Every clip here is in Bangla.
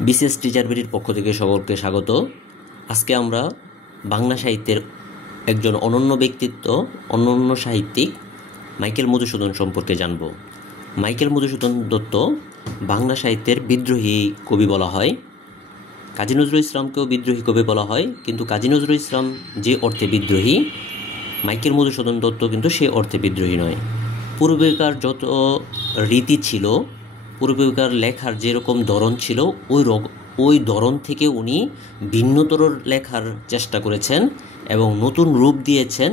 বিশেষ টিচার বিডির পক্ষ থেকে সকলকে স্বাগত। আজকে আমরা বাংলা সাহিত্যের একজন অনন্য ব্যক্তিত্ব, অনন্য সাহিত্যিক মাইকেল মধুসূদন সম্পর্কে জানব। মাইকেল মধুসূদন দত্ত বাংলা সাহিত্যের বিদ্রোহী কবি বলা হয়। কাজী নজরুল ইসলামকেও বিদ্রোহী কবি বলা হয়, কিন্তু কাজী নজরুল ইসলাম যে অর্থে বিদ্রোহী, মাইকেল মধুসূদন দত্ত কিন্তু সে অর্থে বিদ্রোহী নয়। পূর্বেকার যত রীতি ছিল, পূর্বেকার লেখার যেরকম ধরন ছিল, ওই ধরন থেকে উনি ভিন্নতর লেখার চেষ্টা করেছেন এবং নতুন রূপ দিয়েছেন।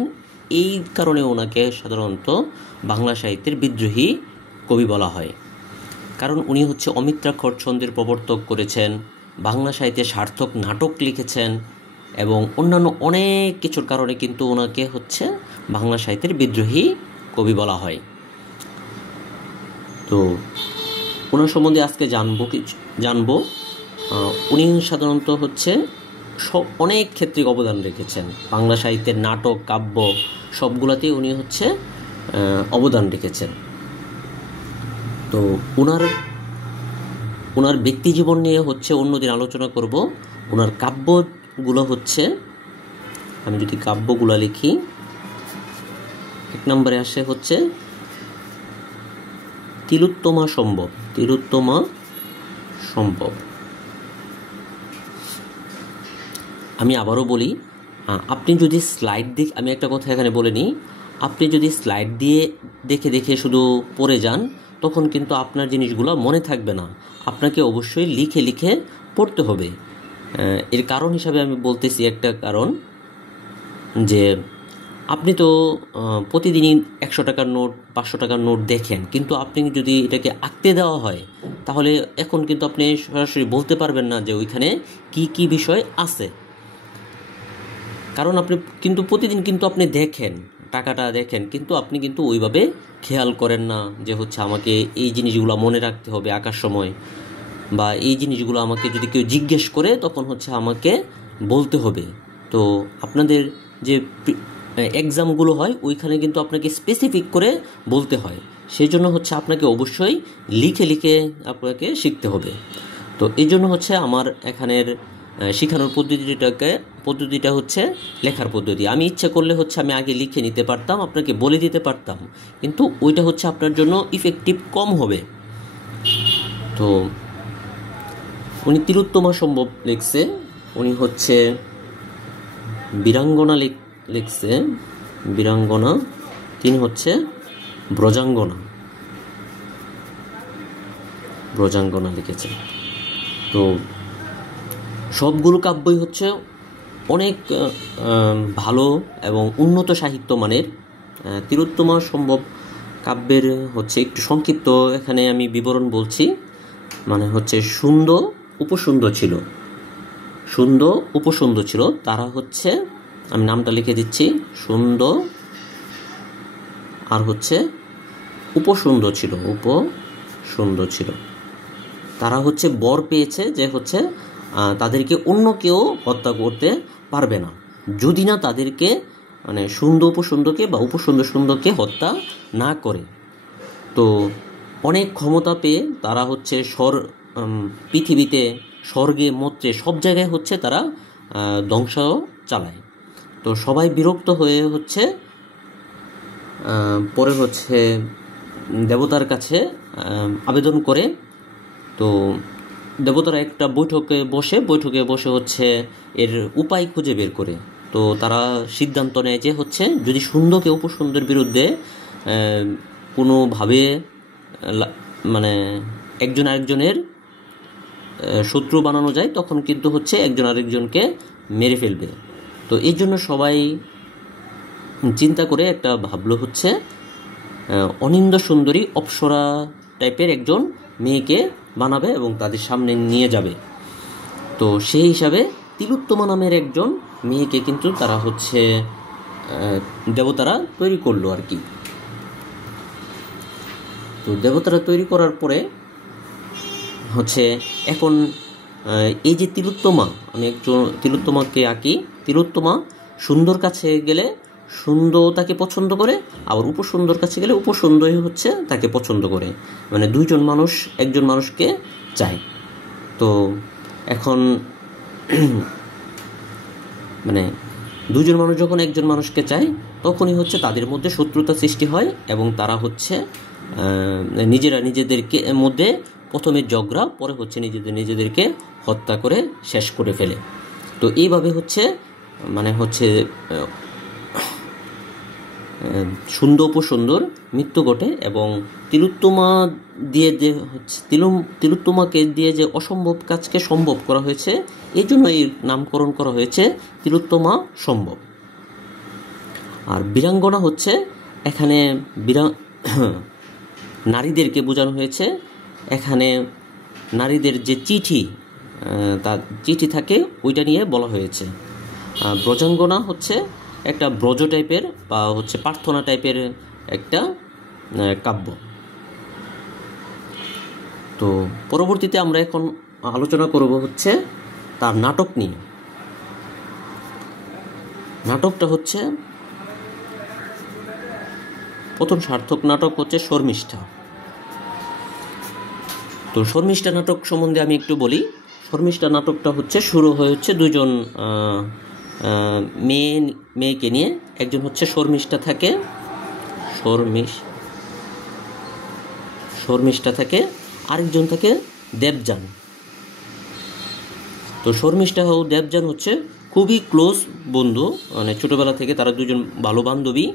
এই কারণে ওনাকে সাধারণত বাংলা সাহিত্যের বিদ্রোহী কবি বলা হয়। কারণ উনি অমিত্রাক্ষর ছন্দের প্রবর্তক করেছেন, বাংলা সাহিত্যে সার্থক নাটক লিখেছেন এবং অন্যান্য অনেক কিছুর কারণে কিন্তু ওনাকে বাংলা সাহিত্যের বিদ্রোহী কবি বলা হয়। তো ওনার সম্বন্ধে আজকে জানবো। উনি সাধারণত অনেক ক্ষেত্রে অবদান রেখেছেন। বাংলা সাহিত্যের নাটক, কাব্য সবগুলাতেই উনি অবদান রেখেছেন। তো ওনার ব্যক্তি জীবন নিয়ে অন্যদিন আলোচনা করব। ওনার কাব্যগুলো আমি যদি কাব্যগুলো লিখি, 1 নম্বরে আসে তিলোত্তমা সম্ভব। আমি আবারও বলি, আপনি যদি স্লাইড আমি একটা কথা এখানে বলে নিই, আপনি যদি স্লাইড দিয়ে দেখে শুধু পড়ে যান, তখন কিন্তু আপনার জিনিসগুলো মনে থাকবে না। আপনাকে অবশ্যই লিখে পড়তে হবে। এর কারণ হিসাবে আমি বলতেছি একটা কারণ, যে আপনি তো প্রতিদিনই 100 টাকার নোট, 500 টাকার নোট দেখেন, কিন্তু আপনি যদি এটাকে আঁকতে দেওয়া হয়, তাহলে এখন কিন্তু আপনি সরাসরি বলতে পারবেন না যে ওইখানে কি বিষয় আছে। কারণ আপনি কিন্তু প্রতিদিন কিন্তু আপনি টাকাটা দেখেন, কিন্তু আপনি কিন্তু ওইভাবে খেয়াল করেন না যে আমাকে এই জিনিসগুলো মনে রাখতে হবে আঁকার সময়, বা এই জিনিসগুলো আমাকে যদি কেউ জিজ্ঞেস করে তখন আমাকে বলতে হবে। তো আপনাদের যে এক্সামগুলো হয়, ওইখানে কিন্তু আপনাকে স্পেসিফিক করে বলতে হয়। সেই জন্য আপনাকে অবশ্যই লিখে আপনাকে শিখতে হবে। তো এই জন্য আমার এখানের শেখানোর পদ্ধতিটা লেখার পদ্ধতি। আমি ইচ্ছে করলে আমি আগে লিখে নিতে পারতাম, আপনাকে বলে দিতে পারতাম, কিন্তু ওইটা আপনার জন্য ইফেক্টিভ কম হবে। তো উনি তিলোত্তমা সম্ভব লিখছে, উনি বীরাঙ্গনা লিখছে, বীরাঙ্গনা, তিনি ব্রজাঙ্গনা লিখেছেন। তো সবগুলো কাব্যই অনেক ভালো এবং উন্নত সাহিত্য মানের। তিলোত্তমা সম্ভব কাব্যের একটু সংক্ষিপ্ত এখানে আমি বিবরণ বলছি। মানে সুন্দর উপসুন্দর ছিল। তারা আমি নামটা লিখে দিচ্ছি, সুন্দর আর উপসুন্দর ছিল। তারা বর পেয়েছে যে তাদেরকে অন্য কেউ হত্যা করতে পারবে না, যদি না তাদেরকে সুন্দর উপসুন্দরকে বা উপসুন্দর সুন্দরকে হত্যা না করে। তো অনেক ক্ষমতা পেয়ে তারা পৃথিবীতে, স্বর্গে, মর্ত্যে সব জায়গায় তারা ধ্বংস চালায়। তো সবাই বিরক্ত হয়ে পরে দেবতার কাছে আবেদন করে। তো দেবতারা একটা বৈঠকে বসে এর উপায় খুঁজে বের করে। তো তারা সিদ্ধান্ত নেয় যে যদি সুন্দরকে উপসুন্দর বিরুদ্ধে কোনোভাবে একজন আরেকজনের শত্রু বানানো যায়, তখন কিন্তু একজন আরেকজনকে মেরে ফেলবে। তো এই জন্য সবাই চিন্তা করে একটা ভাবলো অনিন্দ সুন্দরী অপ্সরা টাইপের একজন মেয়েকে বানাবে এবং তাদের সামনে নিয়ে যাবে। তো সেই হিসাবে তিলোত্তমা নামের একজন মেয়েকে কিন্তু তারা দেবতারা তৈরি করলো আর কি। তো দেবতারা তৈরি করার পরে এখন এই যে তিলোত্তমা, আমি তিলোত্তমাকে আঁকি। তিলোত্তমা সুন্দর কাছে গেলে সুন্দর তাকে পছন্দ করে, আবার উপসুন্দর কাছে গেলে উপসুন্দরই তাকে পছন্দ করে। দুইজন মানুষ একজন মানুষকে চায়। তো এখন মানে দুজন মানুষ যখন একজন মানুষকে চায় তখনই হচ্ছে তাদের মধ্যে শত্রুতা সৃষ্টি হয় এবং তারা হচ্ছে নিজেরা নিজেদেরকে মধ্যে প্রথমে ঝগড়া, পরে হচ্ছে নিজেদেরকে হত্যা করে শেষ করে ফেলে। তো এইভাবে হচ্ছে মানে হচ্ছে সুন্দর উপসুন্দর মৃত্যু ঘটে এবং তিলোত্তমা দিয়ে যে হচ্ছে তিলোত্তমাকে দিয়ে যে অসম্ভব কাজকে সম্ভব করা হয়েছে, এই জন্য এই নামকরণ করা হয়েছে তিলোত্তমা সম্ভব। আর বীরাঙ্গনা হচ্ছে এখানে নারীদেরকে বোঝানো হয়েছে। এখানে নারীদের যে তার চিঠি থাকে ওইটা নিয়ে বলা হয়েছে। ব্রজাঙ্গনা হচ্ছে একটা ব্রজ টাইপের বা হচ্ছে প্রার্থনা টাইপের একটা কাব্য। তো পরবর্তীতে আমরা এখন আলোচনা করব হচ্ছে তার নাটক নিয়ে। নাটকটা হচ্ছে প্রথম সার্থক নাটক হচ্ছে শর্মিষ্ঠা। তো শর্মিষ্ঠা নাটক সম্বন্ধে আমি একটু বলি। শর্মিষ্ঠা নাটকটা হচ্ছে শুরু হচ্ছে দুজন মেয়েকে নিয়ে। একজন হচ্ছে শর্মিষ্ঠা থাকে, আরেকজন থাকে দেবযান। তো শর্মিষ্ঠা ও দেবযান হচ্ছে খুবই ক্লোজ বন্ধু, মানে ছোটোবেলা থেকে তারা দুজন ভালো বান্ধবী।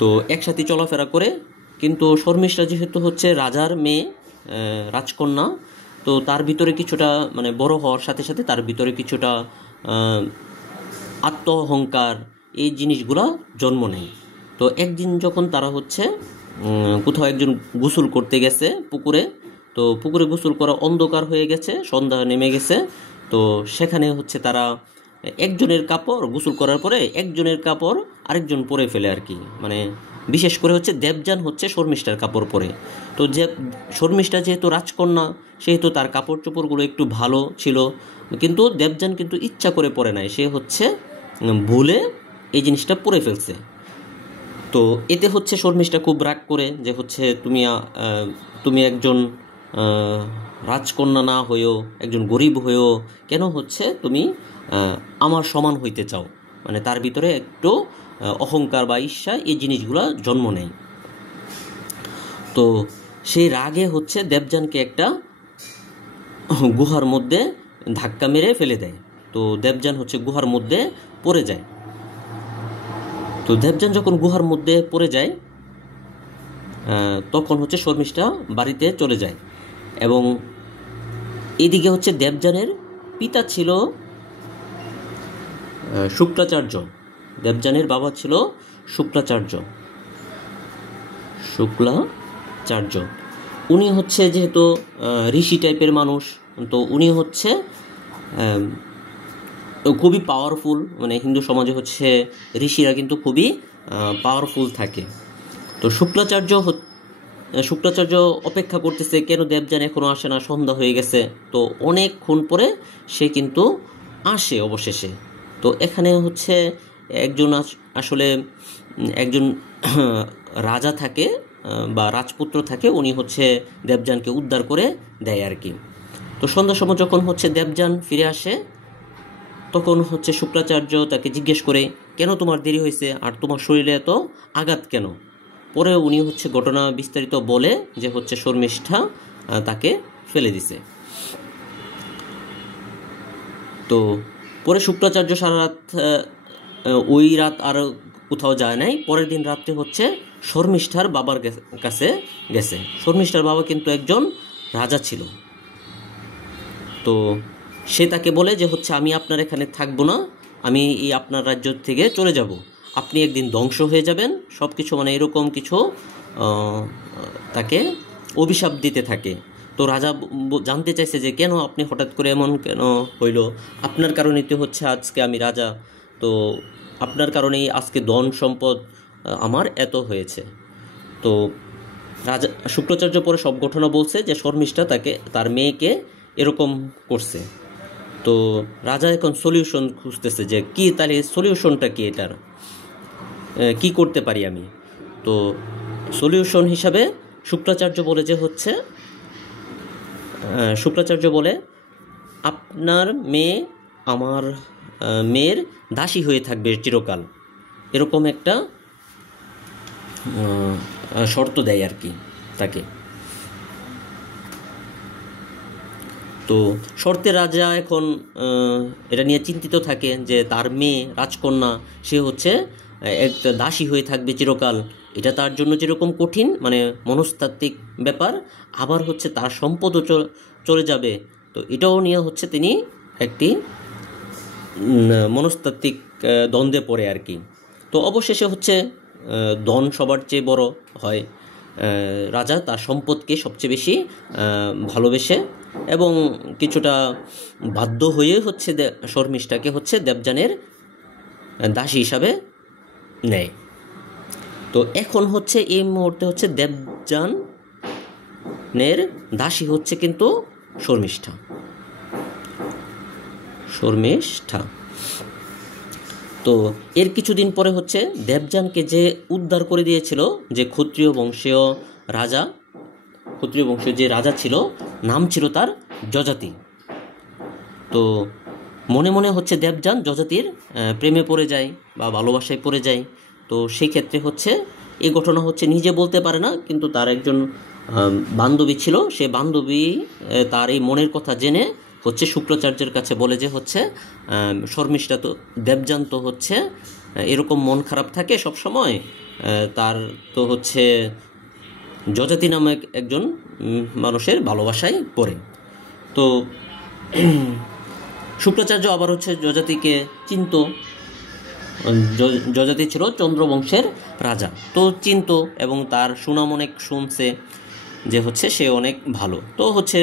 তো একসাথে চলাফেরা করে, কিন্তু শর্মিষ্ঠা যেহেতু হচ্ছে রাজার মেয়ে, রাজকন্যা, তো তার ভিতরে কিছুটা মানে বড় হওয়ার সাথে সাথে তার ভিতরে কিছুটা আত্ম অহংকার, এই জিনিসগুলা জন্ম নেয়। তো একদিন যখন তারা হচ্ছে কোথাও একজন গোসল করতে গেছে পুকুরে, তো পুকুরে গোসল করা অন্ধকার হয়ে গেছে, সন্ধ্যা নেমে গেছে। তো সেখানে হচ্ছে তারা একজনের কাপড় গোসল করার পরে একজনের কাপড় আরেকজন পরে ফেলে আর কি। মানে বিশেষ করে হচ্ছে দেবযান হচ্ছে শর্মিষ্ঠার কাপড় পরে। তো যে শর্মিষ্ঠা যেহেতু রাজকন্যা, সেহেতু তার কাপড় চোপড়গুলো একটু ভালো ছিল, কিন্তু দেবযান কিন্তু ইচ্ছা করে পরে নাই, সে হচ্ছে ভুলে এই জিনিসটা পরে ফেলছে। তো এতে হচ্ছে শর্মিষ্ঠা খুব রাগ করে যে হচ্ছে তুমি একজন রাজকন্যা না হয়েও, একজন গরিব হয়েও কেন হচ্ছে তুমি আমার সমান হইতে চাও, মানে তার ভিতরে একটু অহংকার বা ঈর্ষা, এই জিনিসগুলো জন্ম নেয়। তো সেই রাগে হচ্ছে দেবযানকে একটা গুহার মধ্যে ধাক্কা মেরে ফেলে দেয়। তো দেবযান হচ্ছে গুহার মধ্যে পড়ে যায়। তো দেবযান যখন গুহার মধ্যে পড়ে যায়, তখন হচ্ছে শর্মিষ্ঠা বাড়িতে চলে যায়। এবং এদিকে হচ্ছে দেবযানের পিতা ছিল শুক্রাচার্য। দেবযানের বাবা ছিল শুক্রাচার্য। উনি হচ্ছে যেহেতু ঋষি টাইপের মানুষ, তো উনি হচ্ছে খুবই পাওয়ারফুল। মানে হিন্দু সমাজে হচ্ছে ঋষিরা কিন্তু খুবই পাওয়ারফুল থাকে। তো শুক্রাচার্য অপেক্ষা করতেছে কেন দেবযান এখনো আসে না, সন্ধ্যা হয়ে গেছে। তো অনেকক্ষণ পরে সে কিন্তু আসে অবশেষে। তো এখানে হচ্ছে আসলে একজন রাজা থাকে বা রাজপুত্র থাকে, উনি হচ্ছে দেবযানকে উদ্ধার করে দেয় আর কি। তো সন্ধ্যার সময় যখন হচ্ছে দেবযান ফিরে আসে, তখন হচ্ছে শুক্রাচার্য তাকে জিজ্ঞেস করে, কেন তোমার দেরি হয়েছে আর তোমার শরীরে এত আঘাত কেন? পরে উনি হচ্ছে ঘটনা বিস্তারিত বলে যে হচ্ছে শর্মিষ্ঠা তাকে ফেলে দিছে। তো পরে শুক্রাচার্য সারা রাত, ওই রাত আর কোথাও যায় নাই। পরের দিন রাত্রে হচ্ছে শর্মিষ্ঠার বাবার কাছে গেছে। শর্মিষ্ঠার বাবা কিন্তু একজন রাজা ছিল। তো সে তাকে বলে যে হচ্ছে আমি আপনার এখানে থাকবো না, আমি এই আপনার রাজ্য থেকে চলে যাব, আপনি একদিন ধ্বংস হয়ে যাবেন, সব কিছু মানে এরকম কিছু তাকে অভিশাপ দিতে থাকে। তো রাজা জানতে চাইছে যে কেন আপনি হঠাৎ করে এমন কেন হইল, আপনার কারণেই তো হচ্ছে আজকে আমি রাজা, তো আপনার কারণেই আজকে ধন সম্পদ আমার এত হয়েছে। তো রাজা শুক্রাচার্য পরে সব ঘটনা বলছে যে শর্মিষ্ঠা তার মেয়েকে এরকম করছে। তো রাজা এখন সলিউশন খুঁজতেছে যে কি, তাহলে সলিউশনটা কি, এটার কি করতে পারি আমি। তো সলিউশন হিসাবে শুক্রাচার্য বলে আপনার মেয়ে আমার মেয়ের দাসী হয়ে থাকবে চিরকাল, এরকম একটা শর্ত দেয় আর কি তাকে। তো শর্তে রাজা এখন এটা নিয়ে চিন্তিত থাকে যে তার মেয়ে রাজকন্যা সে হচ্ছে একটা দাসী হয়ে থাকবে চিরকাল। এটা তার জন্য যেরকম কঠিন, মানে মনস্তাত্ত্বিক ব্যাপার, আবার হচ্ছে তার সম্পদও চলে যাবে। তো এটাও নিয়ে হচ্ছে তিনি একটি মনস্তাত্ত্বিক দ্বন্দ্বে পড়ে আর কি। তো অবশেষে হচ্ছে ধন সবার চেয়ে বড় হয়, রাজা তার সম্পদকে সবচেয়ে বেশি ভালোবেসে এবং কিছুটা বাধ্য হয়ে হচ্ছে শর্মিষ্ঠাকে হচ্ছে দেবযানের দাসী হিসাবে নেয়। তো এখন হচ্ছে এই মুহূর্তে হচ্ছে দেবযানের দাসী হচ্ছে কিন্তু শর্মিষ্ঠা। তো এর কিছুদিন পরে হচ্ছে দেবযানকে যে উদ্ধার করে দিয়েছিল, যে ক্ষত্রিয় বংশীয় যে রাজা ছিল, নাম ছিল তার যযাতি। তো মনে মনে হচ্ছে দেবযান যযাতির প্রেমে পড়ে যায় বা ভালোবাসায় পড়ে যায়। তো সেই ক্ষেত্রে হচ্ছে এই ঘটনা হচ্ছে নিজে বলতে পারে না, কিন্তু তার একজন বান্ধবী ছিল, সে বান্ধবী তার এই মনের কথা জেনে হচ্ছে শুক্রাচার্যের কাছে বলে যে হচ্ছে শর্মিষ্ঠা তো দেবযান তো হচ্ছে এরকম মন খারাপ থাকে সব সময়, তার তো হচ্ছে যযাতি নামে একজন মানুষের ভালোবাসায় পড়ে। তো শুক্রাচার্য আবার হচ্ছে যযাতিকে চিনত, যযাতি ছিল চন্দ্রবংশের রাজা, তো চিনত এবং তার সুনাম অনেক শুনছে যে হচ্ছে সে অনেক ভালো। তো হচ্ছে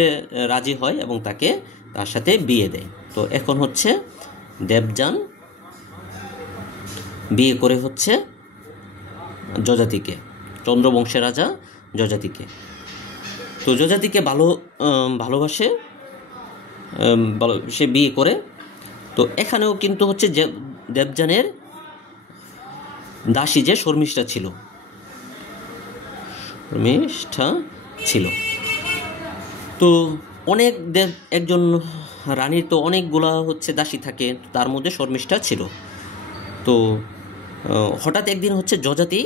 রাজি হয় এবং তাকে তার সাথে বিয়ে দেয়। তো এখন হচ্ছে দেবযান বিয়ে করে হচ্ছে যযাতিকে, চন্দ্রবংশের রাজা যযাতিকে। তো যযাতিকে ভালোবাসে, সে বিয়ে করে। তো এখানেও কিন্তু হচ্ছে দেবযানের দাসী যে শর্মিষ্ঠা ছিল। তো অনেক একজন রানীর তো অনেকগুলা হচ্ছে দাসী থাকে, তার মধ্যে শর্মিষ্ঠা ছিল। তো হঠাৎ একদিন হচ্ছে যযাতি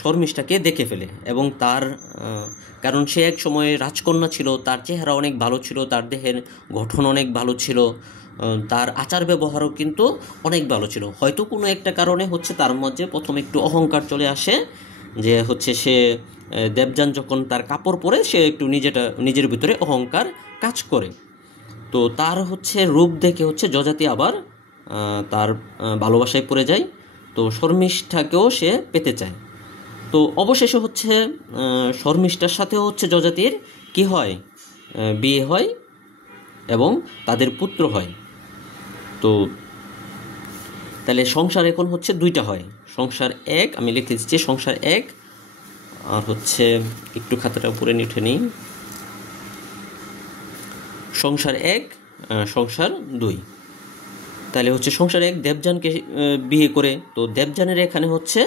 শর্মিষ্ঠাকে দেখে ফেলে এবং তার কারণ সে এক সময় রাজকন্যা ছিল, তার চেহারা অনেক ভালো ছিল, তার দেহের গঠন অনেক ভালো ছিল, তার আচার ব্যবহারও কিন্তু অনেক ভালো ছিল। হয়তো কোনো একটা কারণে হচ্ছে তার মধ্যে প্রথমে একটু অহংকার চলে আসে, যে হচ্ছে সে দেবযান যখন তার কাপড় পরে সে একটু নিজের ভিতরে অহংকার কাজ করে। তো তার হচ্ছে রূপ দেখে হচ্ছে যযাতি আবার তার ভালোবাসায় পড়ে যায়। তো শর্মিষ্ঠাকেও সে পেতে চায়। তো অবশেষে হচ্ছে শর্মিষ্ঠার সাথেও হচ্ছে যযাতির কি হয়, বিয়ে হয় এবং তাদের পুত্র হয়। তো তাহলে সংসার এখন হচ্ছে দুইটা হয়, সংসার এক, আমি লিখে দিচ্ছি সংসার এক, আর হচ্ছে একটু খাতাটা উপরে উঠে নিই, সংসার এক, সংসার দুই। তাহলে হচ্ছে সংসার এক দেবযানকে বিয়ে করে, তো দেবযানের এখানে হচ্ছে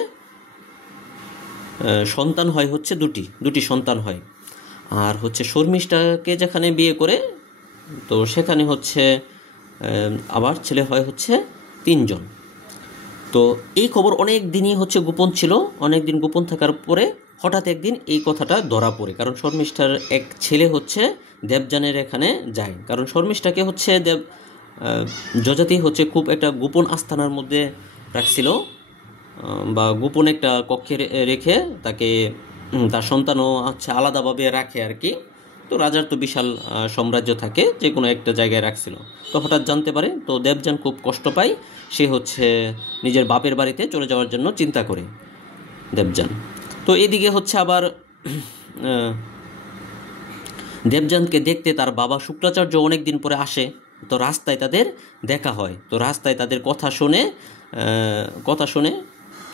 সন্তান হয় হচ্ছে দুটি সন্তান হয়। আর হচ্ছে শর্মিষ্ঠাকে যেখানে বিয়ে করে, তো সেখানে হচ্ছে আবার ছেলে হয় হচ্ছে 3 জন। তো এই খবর অনেক দিনই হচ্ছে গোপন ছিল, অনেক দিন গোপন থাকার পরে হঠাৎ একদিন এই কথাটা ধরা পড়ে, কারণ শর্মিষ্ঠার এক ছেলে হচ্ছে দেবযানের এখানে যায়। কারণ শর্মিষ্ঠাকে হচ্ছে যযাতি হচ্ছে খুব একটা গোপন আস্থানার মধ্যে রাখছিল, বা গোপন একটা কক্ষে রেখে তাকে, তার সন্তানও হচ্ছে আলাদাভাবে রাখে আর কি। তো রাজার তো বিশাল সাম্রাজ্য থাকে, যে কোনো একটা জায়গায় রাখছিল। তো হঠাৎ জানতে পারে, তো দেবযান খুব কষ্ট পায়, সে হচ্ছে নিজের বাপের বাড়িতে চলে যাওয়ার জন্য চিন্তা করে দেবযান। তো এদিকে হচ্ছে আবার দেবযানকে দেখতে তার বাবা শুক্রাচার্য অনেক দিন পরে আসে। তো রাস্তায় তাদের দেখা হয়, তো রাস্তায় তাদের কথা শুনে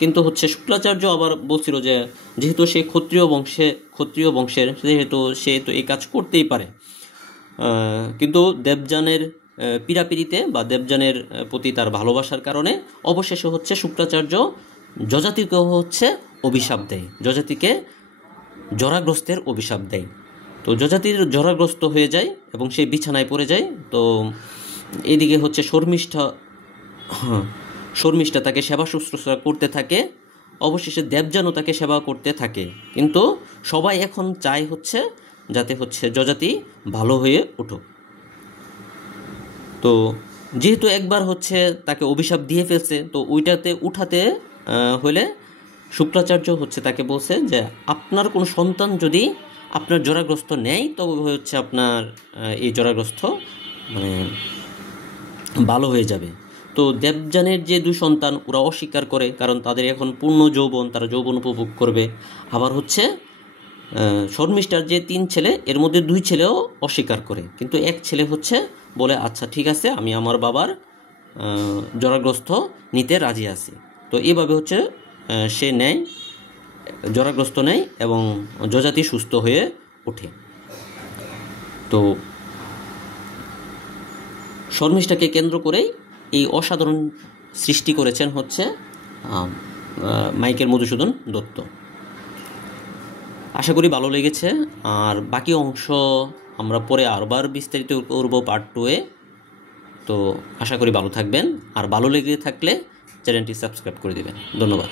কিন্তু হচ্ছে শুক্রাচার্য আবার বলছিল যে যেহেতু সে ক্ষত্রিয় বংশের যেহেতু সে তো এই কাজ করতেই পারে, কিন্তু দেবযানের পীড়াপিড়িতে বা দেবযানের প্রতি তার ভালোবাসার কারণে অবশেষে হচ্ছে শুক্রাচার্য যযাতিকেও হচ্ছে অভিশাপ দেয়, যযাতিকে জরাগ্রস্তের অভিশাপ দেয়। তো যযাতির জরাগ্রস্ত হয়ে যায় এবং সে বিছানায় পড়ে যায়। তো এদিকে হচ্ছে শর্মিষ্ঠা তাকে সেবা শুশ্রূষা করতে থাকে। অবশেষে দেবযানও তাকে সেবা করতে থাকে। কিন্তু সবাই এখন চায় হচ্ছে যাতে হচ্ছে যযাতি ভালো হয়ে উঠুক। তো যেহেতু একবার হচ্ছে তাকে অভিশাপ দিয়ে ফেলছে, তো ওইটাতে উঠাতে হলে শুক্রাচার্য হচ্ছে তাকে বলছে যে আপনার কোনো সন্তান যদি আপনার জরাগ্রস্ত নেয় তবে হচ্ছে আপনার এই জরাগ্রস্ত মানে ভালো হয়ে যাবে। তো দেবযানের যে দুই সন্তান ওরা অস্বীকার করে, কারণ তাদের এখন পূর্ণ যৌবন, তারা যৌবন উপভোগ করবে। আবার হচ্ছে শর্মিষ্ঠার যে 3 ছেলে, এর মধ্যে 2 ছেলেও অস্বীকার করে, কিন্তু এক ছেলে হচ্ছে বলে আচ্ছা ঠিক আছে, আমি আমার বাবার জরাগ্রস্ত নিতে রাজি আছি। তো এইভাবে হচ্ছে সে নেয়, জরাগ্রস্ত নেয় এবং যযাতি সুস্থ হয়ে ওঠে। তো শর্মিষ্ঠাকে কেন্দ্র করেই এই অসাধারণ সৃষ্টি করেছেন হচ্ছে মাইকেল মধুসূদন দত্ত। আশা করি ভালো লেগেছে। আর বাকি অংশ আমরা পরে আরবার বিস্তারিত করব পার্ট 2-এ। তো আশা করি ভালো থাকবেন, আর ভালো লেগে থাকলে চ্যানেলটি সাবস্ক্রাইব করে দেবেন। ধন্যবাদ।